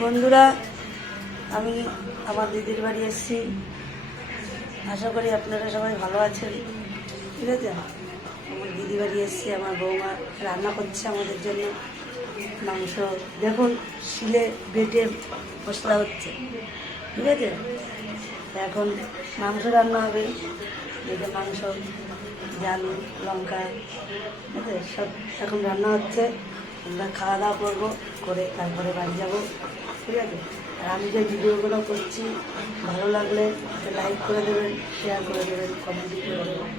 বন্ধুরা, আমি আমার দিদির বাড়ি এসেছি। আশা করি আপনারা সবাই ভালো আছেন। ঠিক আছে, আমার দিদি বাড়ি এসেছি। আমার বৌমা রান্না করছে আমাদের জন্য মাংস। দেখুন, শিলে বেটে মশলা হচ্ছে। ঠিক আছে, এখন মাংস রান্না হবে। বেটে মাংস, জাল, লঙ্কা, ঠিক আছে, সব এখন রান্না হচ্ছে। আমরা খাওয়া দাওয়া করবো, করে তারপরে বাড়ি যাবো। ঠিক আছে, আর আমি যে ভিডিওগুলো করছি ভালো লাগলে লাইক করে দেবেন, শেয়ার করে দেবেন, কমেন্ট করে দেবেন।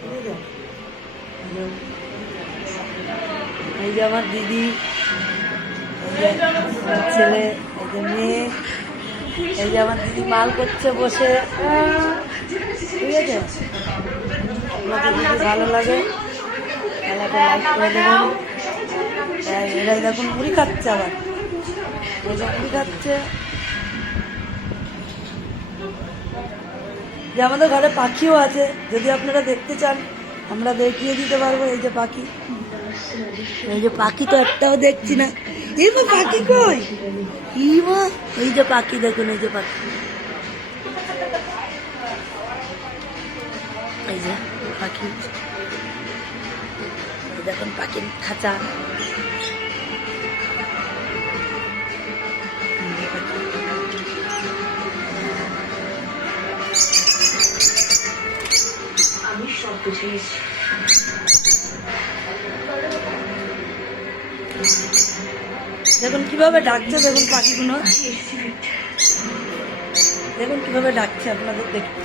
ঠিক আছে, এই যে আমার দিদি, এই যে আমার ছেলে, এই যে মেয়ে, এই যে আমার দিদি মাল করছে বসে। ঠিক আছে, আপনাদের যদি ভালো লাগে তাহলে একটা লাইক করে দেবেন। এরাই দেখুন মুড়ি খাচ্ছে, আবার এই যে মুড়ি খাচ্ছে। যে আমাদের ঘরে পাখিও আছে, যদি আপনারা দেখতে চান আমরা দেখিয়ে দিতে পারবো। এই যে পাখি, এই যে পাখি তো একটাও দেখছি না। এই মা, পাখি কই? এই মা, এই যে পাখি দেখুন, এই যে পাখি, এই যে পাখি দেখুন, পাখির খাঁচা। আমি সব বুঝিয়েছি। দেখুন কিভাবে ডাকছে, দেখুন পাখিগুলো, দেখুন কিভাবে ডাকছে, আপনাদের দেখুন।